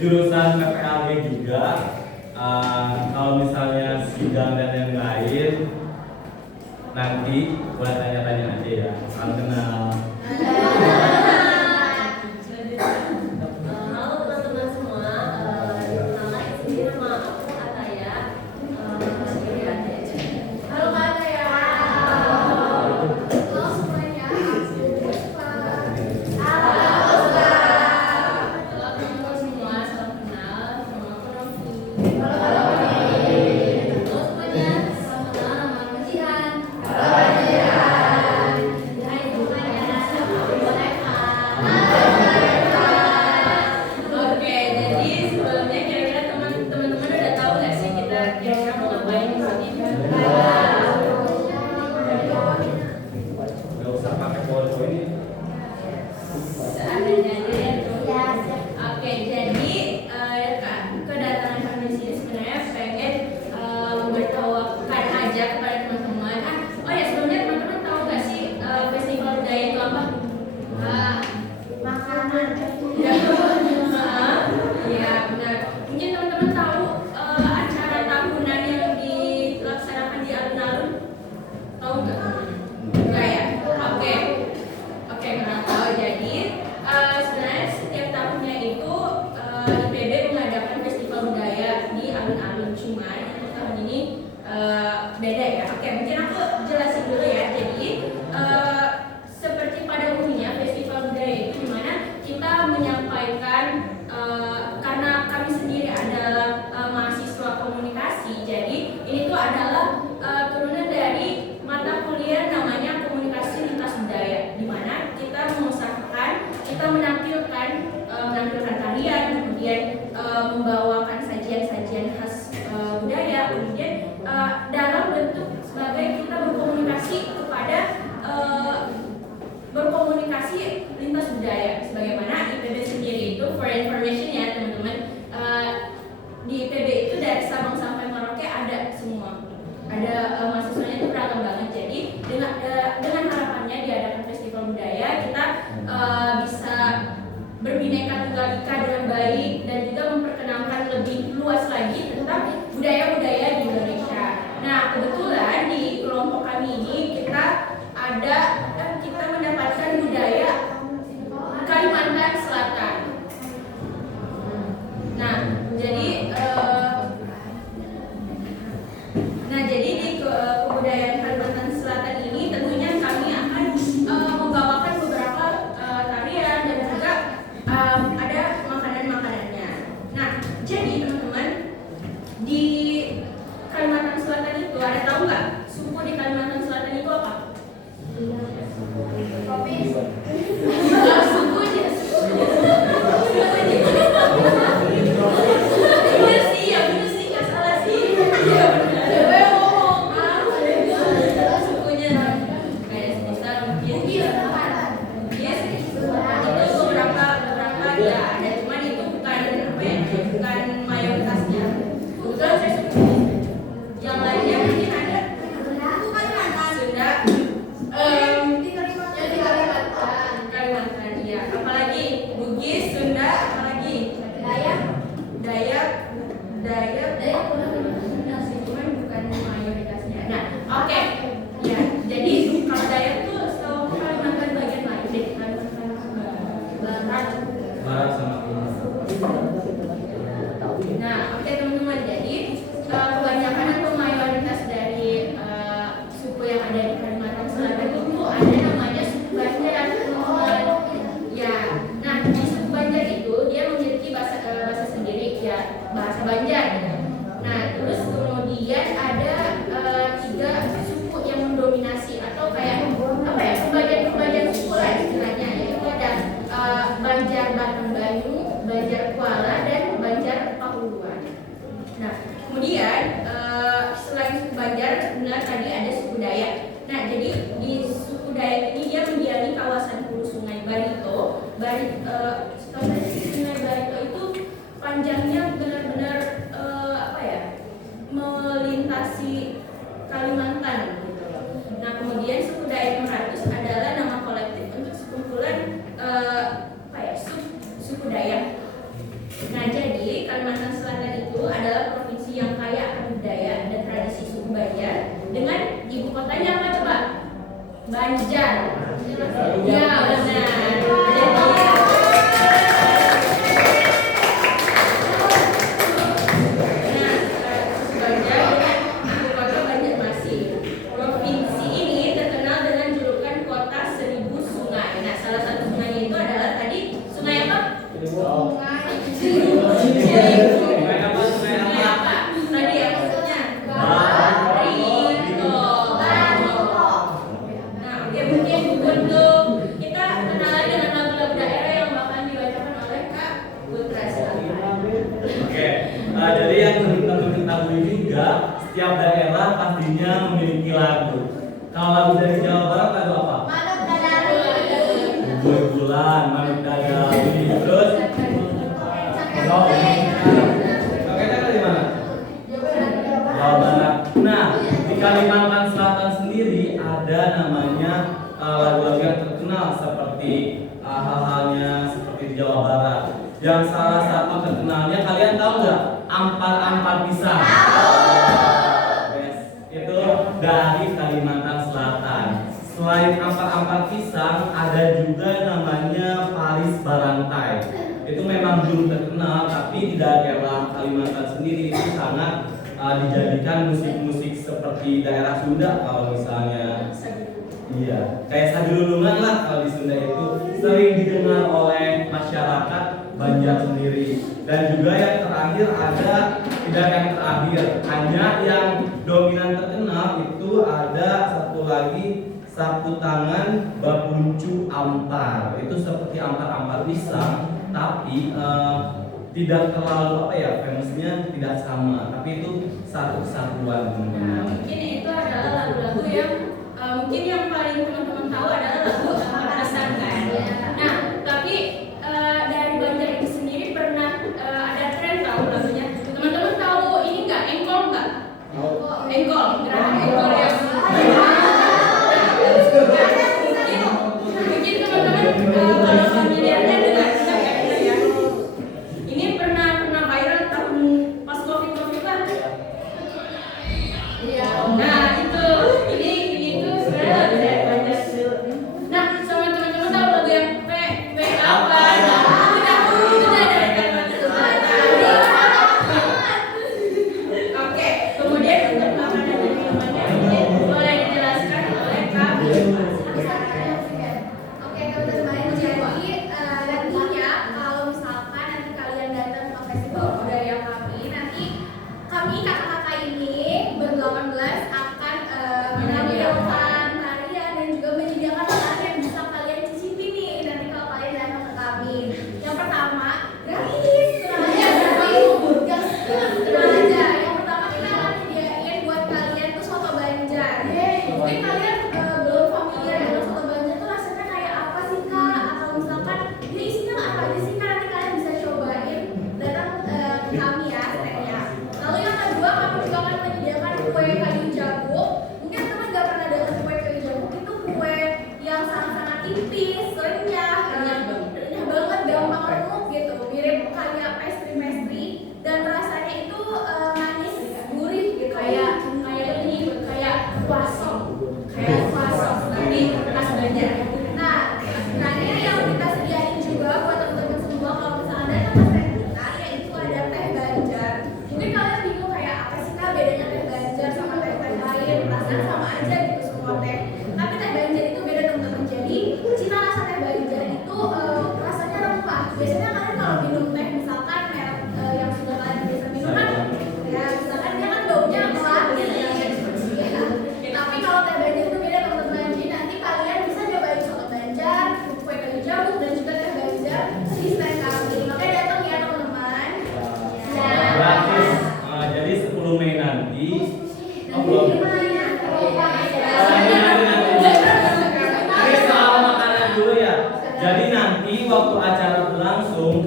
Jurusan PPLG juga. Kalau misalnya sidang dan yang lain nanti buat tanya-tanya aja ya. Salam kenal. Halo teman-teman semua, perkenalkan di sini nama aku Ataya. Halo Kak Ataya. Halo semuanya, aku Puspa. Halo Puspa. Halo teman-teman semua, salam kenal. Nama aku Novi. Halo semuanya, salam kenal. Nama aku Jihan. Halo Jihan. Hai semuanya, nama aku Boneka. Oke, jadi sebelumnya kira-kira teman-teman udah tahu nggak sih kita kira-kira mau ngapain di sini? Gak usah pakai PowerPoint. Seadanya aja ya tuh. Oke, jadi kedatangan kami di sini sebenarnya pengen memberitahukan aja kepada teman-teman. Oh ya sebelumnya teman-teman tahu nggak sih festival budaya itu apa? Makanan. Iya benar. Mungkin teman-teman tahu acara tahunan yang dilaksanakan di alun-alun? Tahu nggak? Nggak ya? Oke, nggak tahu. Jadi sebenarnya setiap tahunnya itu IPB mengadakan festival budaya di alun-alun. Cuman untuk tahun ini beda ya. Oke, mungkin aku jelasin dulu ya. Jadi seperti pada umumnya festival budaya itu dimana kita menyampaikan karena kami sendiri adalah mahasiswa komunikasi. Jadi ini tuh adalah turunan dari mata kuliah namanya komunikasi lintas budaya, di mana kita mengusahakan kita menampilkan tarian, kemudian membawakan sajian-sajian khas budaya, kemudian dalam bentuk sebagai kita berkomunikasi kepada berkomunikasi lintas budaya. Sebagaimana IPB sendiri itu, for information ya teman-teman, di IPB itu dari Sabang sampai Merauke ada semua, ada mahasiswanya itu beragam banget. Jadi dengan harapannya diadakan festival budaya, kita bisa berbineka tunggal ika dengan baik dan juga memperkenalkan lebih luas lagi tentang budaya-budaya di Indonesia. Nah kebetulan di kelompok kami ini kita mendapatkan budaya Kalimantan Selatan. Nah jadi di kebudayaan Kalimantan Selatan ini tentunya kami akan membawakan beberapa tarian dan juga ada makanan-makanannya. bukan mayoritasnya. Kebetulan saya suku Bugis. Yang lainnya mungkin ada Sunda, Kalimantan, ya. Apalagi Bugis, Sunda, apalagi Dayak, cuman bukan mayoritasnya. Nah, oke, ya. Jadi kalau Dayak tuh setahu aku Kalimantan bagian lain deh, Kalimantan Barat. Barat sama Timur. Nah, oke teman-teman, jadi kebanyakan atau mayoritas dari suku yang ada di Kalimantan Selatan itu ada namanya suku Banjar, teman-teman. Ya, nah di suku Banjar itu dia memiliki bahasa sendiri, ya bahasa Banjar. Nah, terus kemudian ada 3 suku yang mendominasi atau kayak apa ya, pembagian suku lah istilahnya, yaitu ada Banjar Batanganyu, Banjar Kuala, dan Banjar Pahuluan. Nah, kemudian selain suku Banjar, benar tadi ada suku Dayak. Nah, jadi di suku Dayak ini dia mendiami kawasan hulu Sungai Barito. Sungai Barito itu panjangnya benar-benar apa ya, melintasi Kalimantan gitu. Nah, kemudian suku Dayak Meratus adalah nama kolektif untuk sekumpulan apa ya, suku Dayak. Nah, jadi Kalimantan Selatan itu adalah provinsi yang kaya akan budaya dan tradisi suku Banjar dengan ibu kotanya apa coba? Banjar. Ya, benar. Jadi yang teman-teman ketahui juga, setiap daerah pastinya memiliki lagu. Kalau lagu dari Jawa Barat lagu apa? Manuk Dadari. Bubur Bulan, Manuk Dadari. Terus? Pakainya dari mana? Jawa Barat. Nah, di Kalimantan Selatan sendiri ada namanya lagu-lagu yang terkenal seperti hal-halnya seperti di Jawa Barat. Yang salah satu terkenalnya kalian tahu nggak? Ampar-ampar pisang. Yes, itu dari Kalimantan Selatan. Selain ampar-ampar pisang, ada juga namanya Paris Barantai. Itu memang belum terkenal, tapi di daerah Kalimantan sendiri itu sangat dijadikan musik-musik seperti daerah Sunda kalau misalnya. Iya, kayak sadulungan lah kalau di Sunda itu sering didengar oleh masyarakat Banjar sendiri. Dan juga yang terakhir ada, tidak yang terakhir, hanya yang dominan terkenal itu ada satu lagi, sapu tangan babuncu ampar. Itu seperti ampar-ampar pisang, tapi tidak terlalu apa ya, famousnya tidak sama, tapi itu satu kesatuan teman-teman. Nah, mungkin itu adalah lagu-lagu yang mungkin yang paling teman-teman tahu adalah lagu Ampar-Pisang kan. Nah, tapi dari Banjar itu sendiri pernah ada tren tahu lagunya. Teman-teman tahu ini nggak? Engkol nggak? Engkol, gerakan engkol yang mungkin teman-teman kalau familiarnya dengan ya. Ini pernah viral tahun pas COVID lah. Nah, itu sebenarnya dari Banjar. Nah,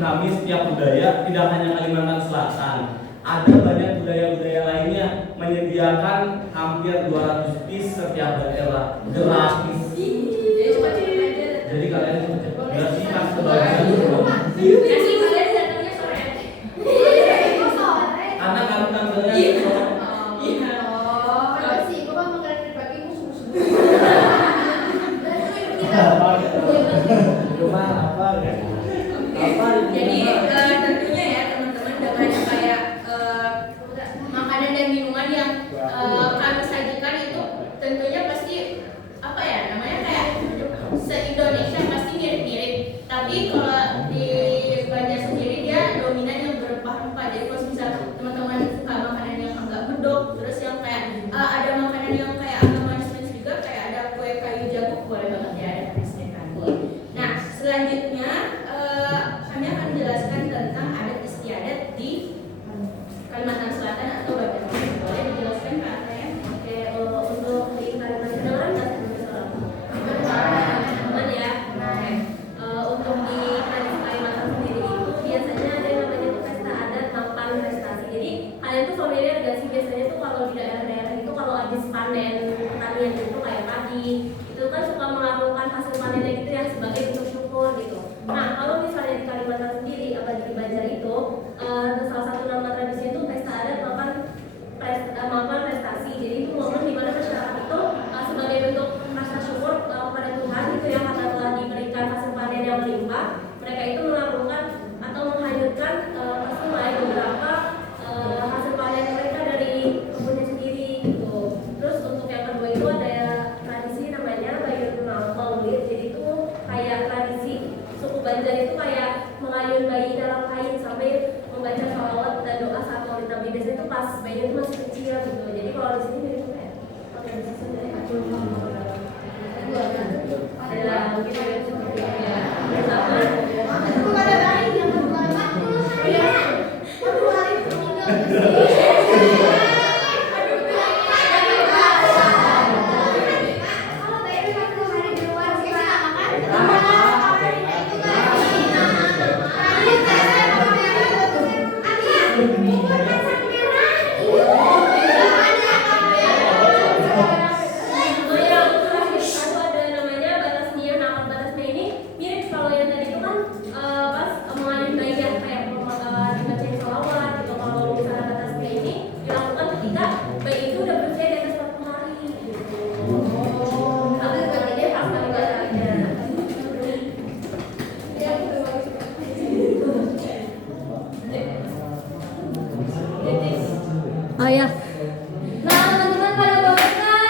kami setiap budaya, tidak hanya Kalimantan Selatan. Ada banyak budaya-budaya lainnya menyediakan hampir 200 piece setiap daerah gratis. Jadi kalian gratis kan kebagian dulu. Karena kami tampilnya Jadi tentunya ya teman-teman dengan kayak makanan dan minuman yang kami sajikan itu tentunya pasti apa ya namanya kayak se-Indonesia pasti mirip-mirip. Tapi kalau di Banjar sendiri dia dominan yang berempah-rempah. Jadi kalau misal teman-teman suka makanan yang agak medok, terus yang kayak ada makanan yang kayak agak manis-manis juga kayak ada kue kayu jagung boleh banget ya ada krisnya kami. Nah selanjutnya kami akan menjelaskan tentang adat istiadat di Kalimantan Selatan atau Banjar. Boleh dijelaskan Kak Ataya? Oke, untuk di Kalimantan Selatan aman ya. Untuk di Kalimantan sendiri itu biasanya ada yang namanya tuh pesta adat mapan prestasi. Jadi kalian tuh familiar gak sih biasanya tuh kalau di daerah-daerah itu kalau habis panen pertanian itu kayak padi itu kan suka melakukan hasil panennya gitu ya sebagai bentuk syukur gitu. Nah kalau misalnya di Kalimantan sendiri apalagi di Banjar itu salah satu nama tradisi itu pesta adat mapan prestasi. Jadi itu momen di mana masyarakat itu sebagai bentuk rasa syukur kepada Tuhan gitu ya karena telah diberikan hasil panen yang melimpah, mereka itu melakukan atau menghanyutkan kesemai beberapa hasil panen mereka dari kebunnya sendiri gitu. Terus untuk yang kedua itu ada tradisi namanya Bayun Maulid. Jadi itu kayak tradisi suku Banjar itu kayak mengayun bayi dalam kain sambil membaca sholawat dan doa saat maulid Nabi. Biasanya itu pas bayinya itu masih kecil gitu. Jadi kalau di sini mirip kayak tradisi sebenarnya ada mungkin mirip seperti itu ya. Sama oh ya. Nah teman-teman pada bosan nggak?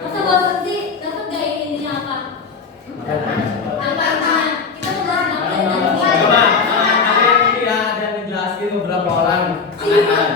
Masa bosan sih? Dapat gak ini apa? Angkat. Kita mau bahas apa ya? coba kalian ini ya ada yang dijelasin beberapa orang ayo Bang.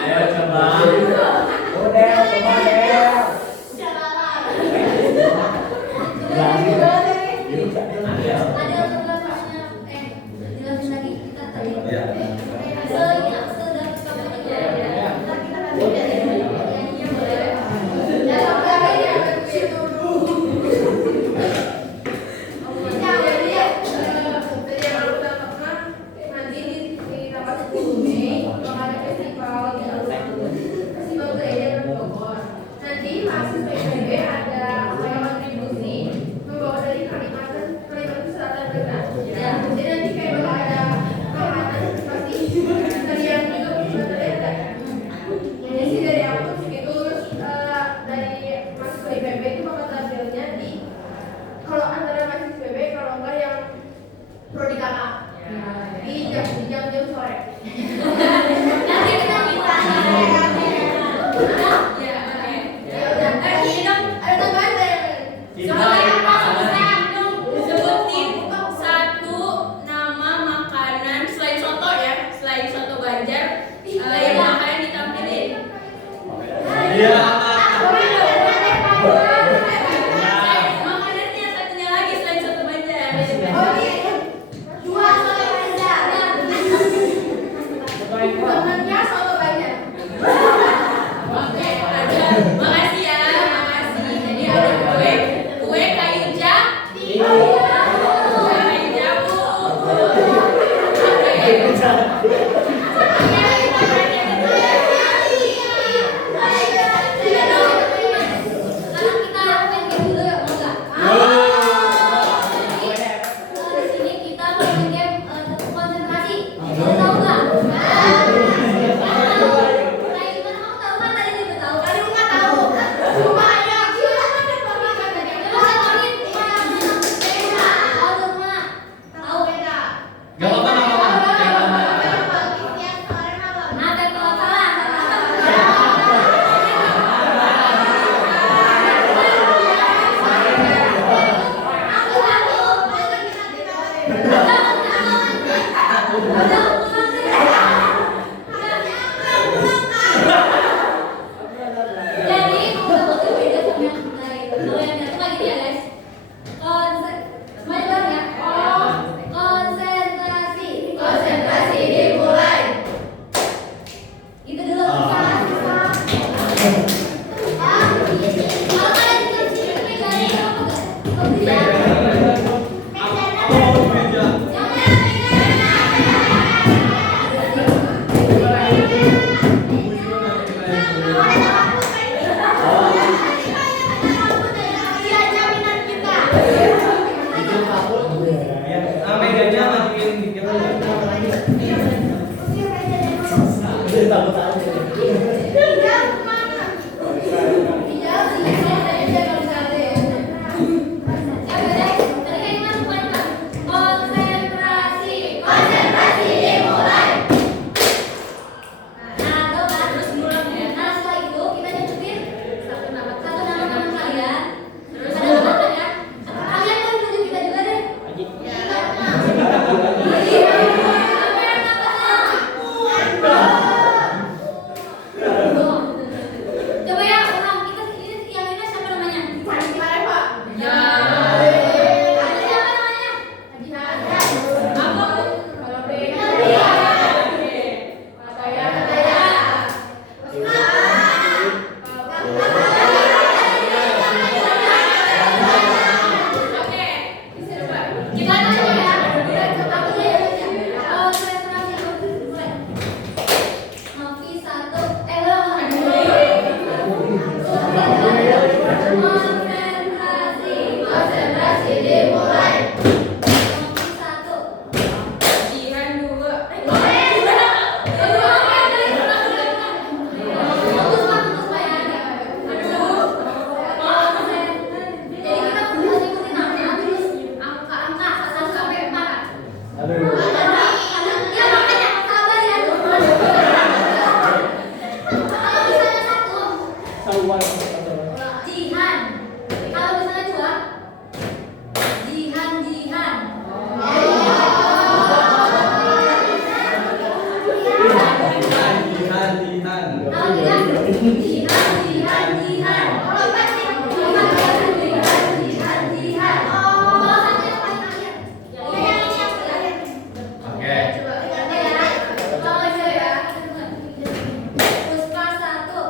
Ayo coba. Ada sebenarnya jelasin lagi kita tadi. Ya. Hasilnya sudah Nanti mahasiswa IPB ada kontribusi membawa dari Kalimantan Selatan Tengah. Ya, jadi nanti kayak bakal ada kegiatan pasti kalian juga bisa terlihat. Jadi sih dari aku itu terus dari mahasiswa IPB itu bakal tampilnya di kalau antara mahasiswa IPB kalau enggak yang prodi kakak di jam-jam sore. yang bakalan ditampilin. Iya. Makanannya satunya lagi selain soto banjar. Oke, ada. Makasih ya, makasih. Jadi ada kue kayu jabu. Kayu jabu. Oke. Gak apa-apa, gak apa-apa. Konsentrasi dimulai. Itu dulu. Mejanya matiin dikit Konsentrasi dimulai. Nah, tuh kan terus mulai ya. Nah, setelah itu kita nyebutin satu nama kalian. Terus ada nama kan ya? Kalian kan tunjuk kita juga deh. Coba ya ulang kita ini yang ini siapa namanya? Ya. Siapa namanya? Apa? Oke. Kita coba ya. Aku ya. Konsentrasi mulai. Novi satu. Konsentrasi dimulai. Novi satu. Jihan dua. Puspa satu.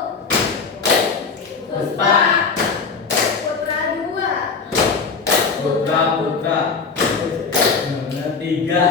Puspa. Putra dua. Putra. Tiga. Tiga.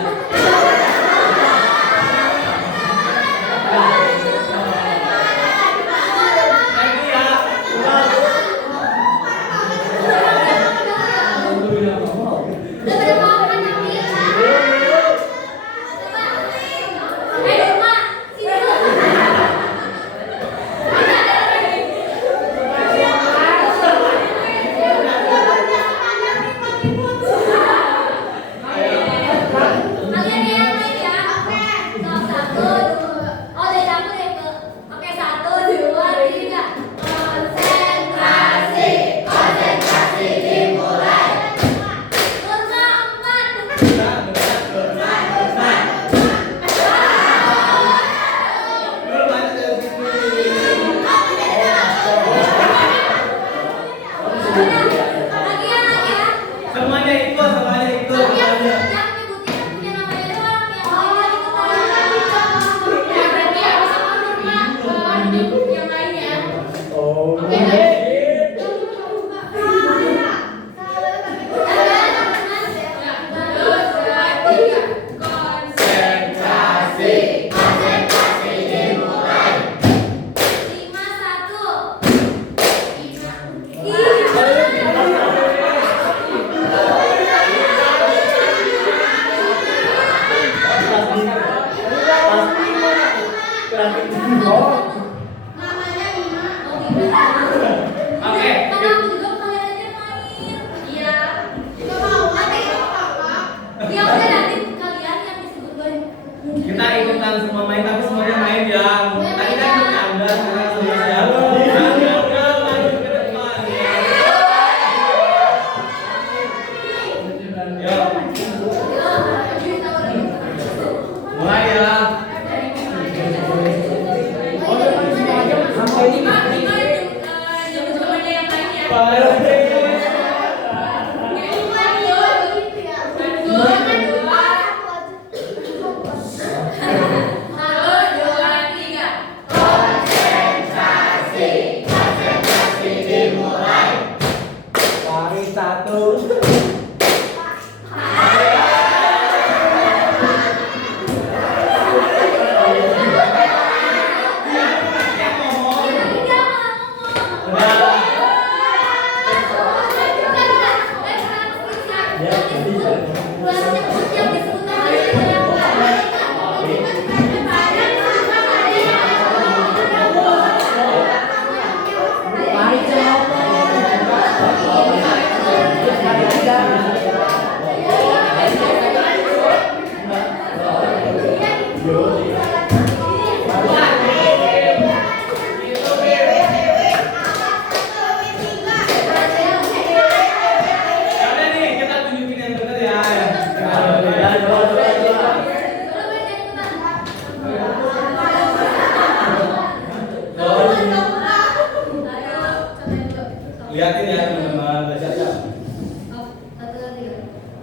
Lihatin ya teman-teman, belajarnya.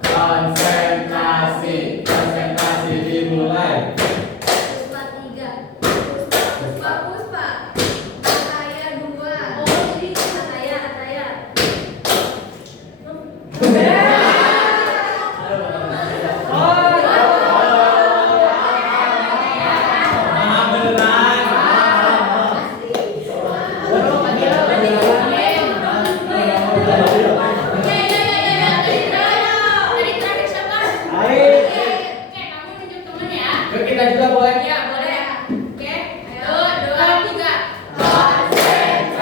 Konsentrasi, konsentrasi dimulai. Puspa 3. Puspa. Ataya 2. Oh, jadi Ataya. Kita juga boleh. Ya, boleh. Oke. Ayo, 2, 3. Konsentrasi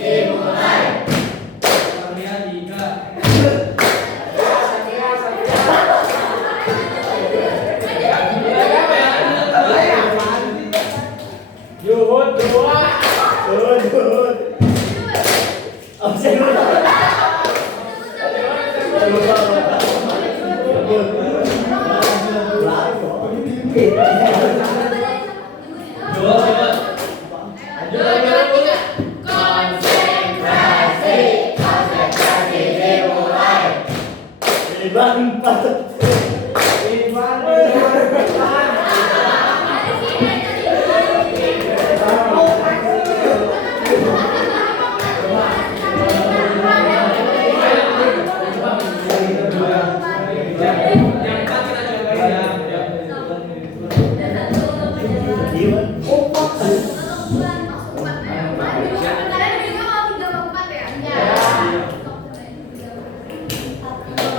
dimulai. Kalian tiga. Yuhud 2. Yuhud. Oh, saya lupa.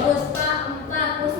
Puspa 4.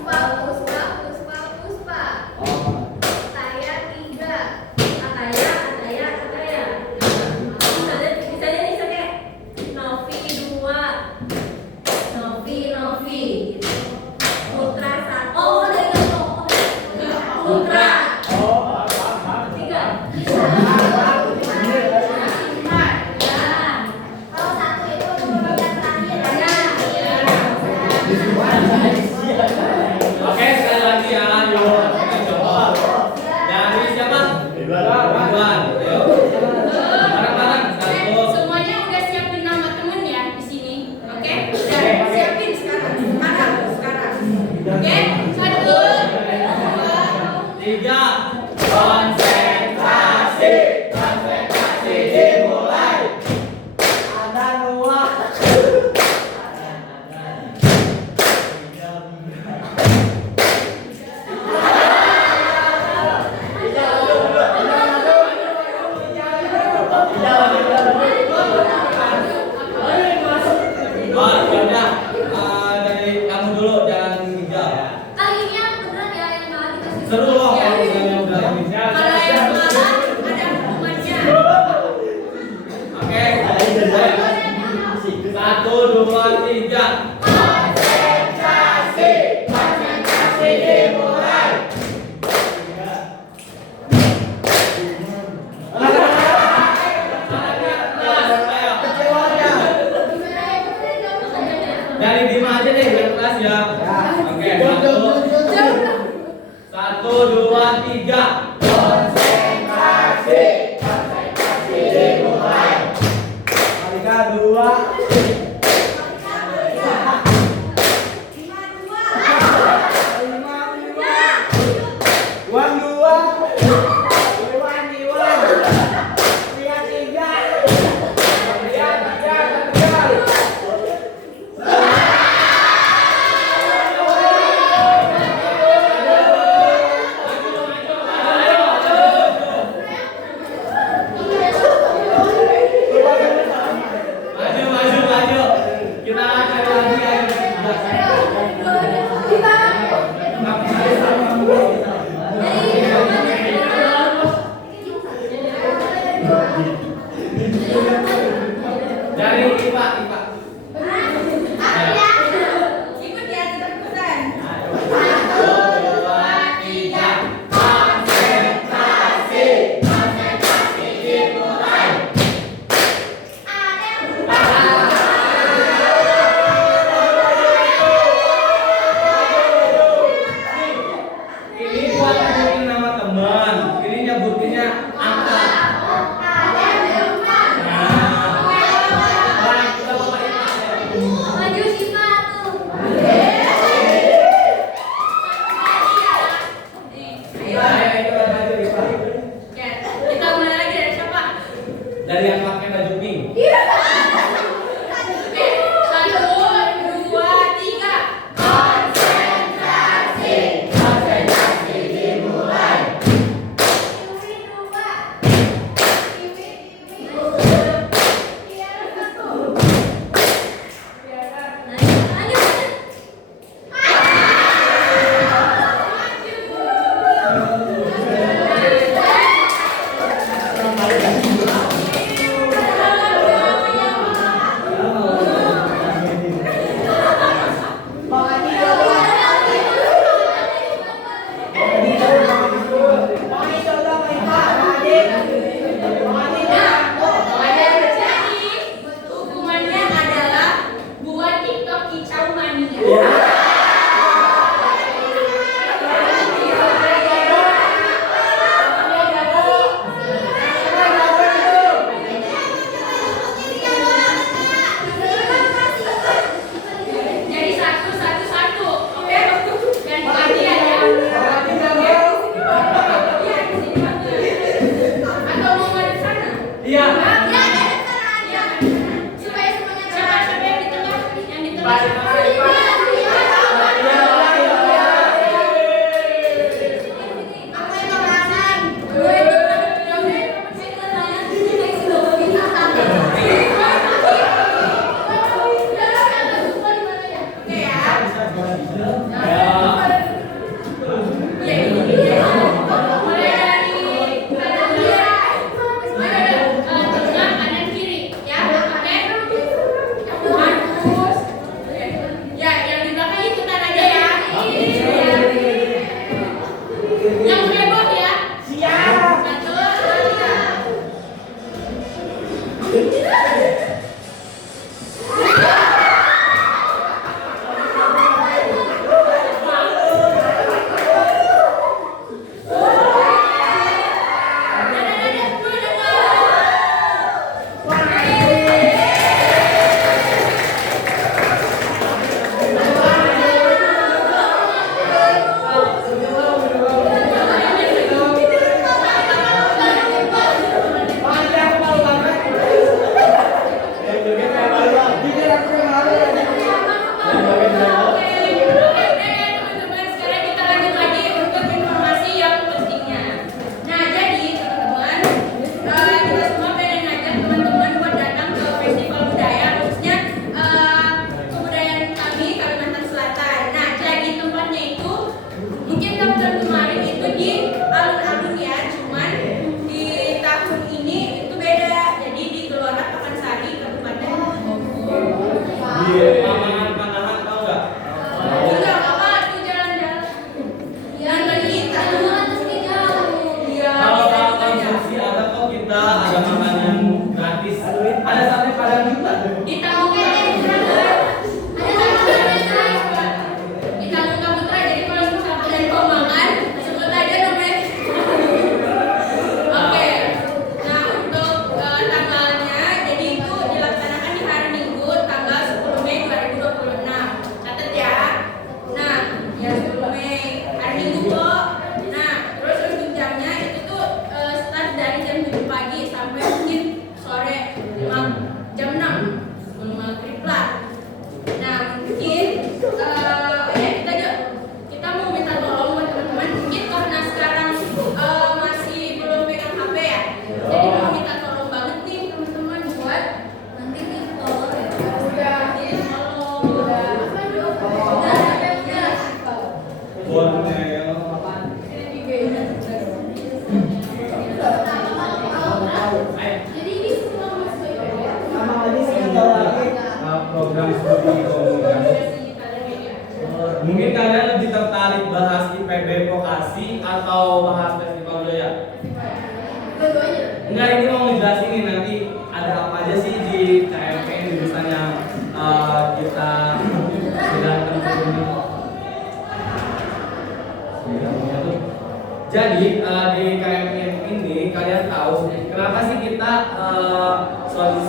Jadi di KMM ini kalian tahu kenapa sih kita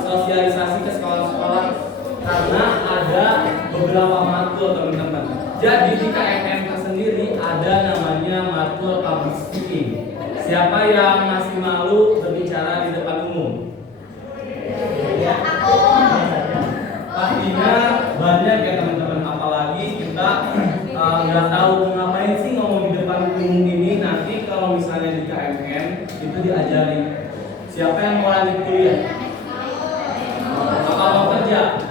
sosialisasi ke sekolah-sekolah? Karena ada beberapa matkul teman-teman. Jadi di KMM sendiri ada namanya matkul public speaking. Siapa yang masih malu berbicara di depan umum? Pastinya banyak ya teman-teman. Apalagi kita nggak tahu ngapain sih ngomong di depan umum ini. Nanti kalau misalnya di KMM itu diajarin. Siapa yang mau lanjut kuliah? Apa mau kerja?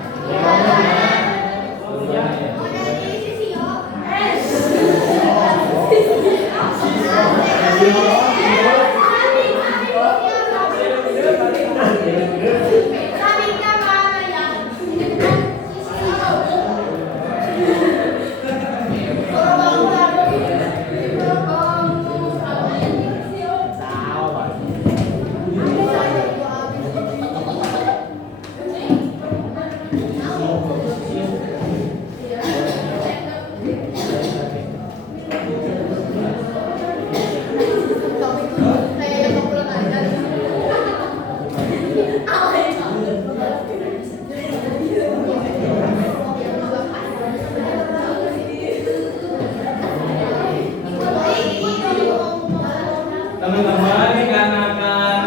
Teman-teman, dikarenakan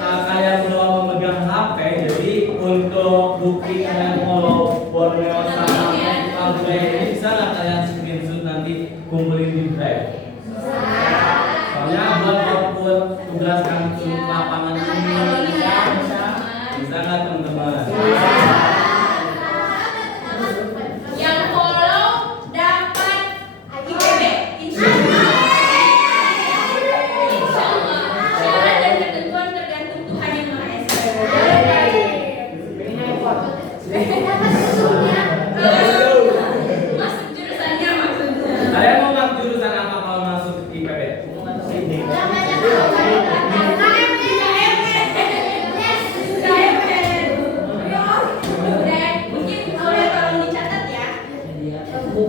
kalian belum memegang HP, jadi untuk bukti kalian follow Borneo sama Kabule ini bisa nggak kalian screenshot nanti kumpulin di drive? Soalnya buat output tugas kampus lapangan ini bisa nggak teman-teman? Yang follow dapat IPB. Syarat dan ketentuan tergantung Tuhan yang Maha Esa. Masuk jurusannya maksudnya. Kalian mau masuk jurusan apa kalau masuk IPB? Mungkin boleh tolong dicatat ya. Ya, itu.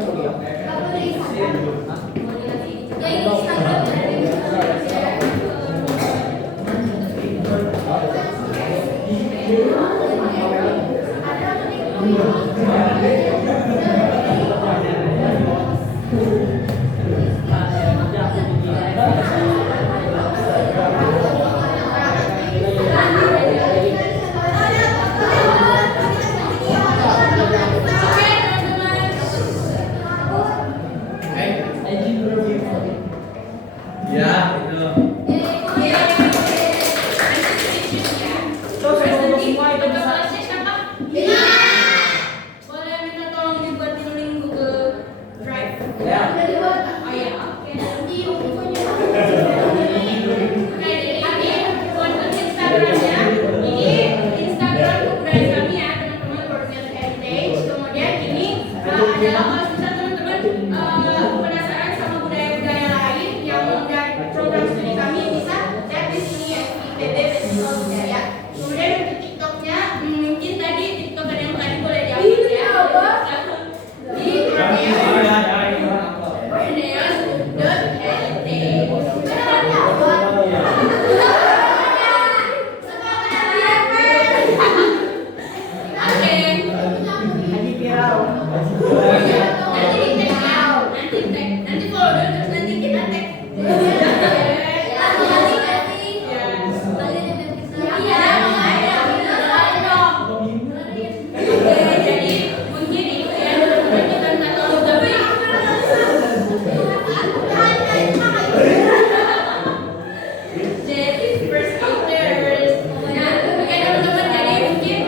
Boleh minta tolong dibuatin link Google Drive. Ya. Oh ya, oke. Oke, jadi buat Instagramnya, ini Instagram Drive kami ya teman-teman, Borneo Heritage. Kemudian ini adalah kalau misal teman-teman penasaran sama budaya-budaya lain yang dari program studi kami, bisa cek di sini ya, IPB Festival Budaya. Kemudian untuk TikToknya, mungkin tadi TikTok ada yang tadi boleh diambil ya. Di nanti follow dulu terus nanti kita tag. Jadi mungkin itu ya teman-teman, kita nggak tahu tapi jadi first haters. Nah, oke teman-teman, jadi mungkin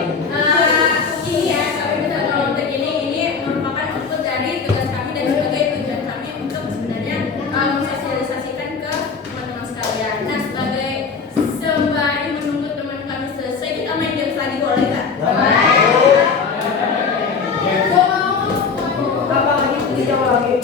ini ya kami bisa tolong tag ini merupakan output dari tugas kami dan sebagai tujuan kami untuk sebenarnya mensosialisasikan ke teman-teman sekalian. Nah, sebagai sembari menunggu teman kami selesai, kita main games lagi boleh nggak? Apa lagi? Dijawab lagi.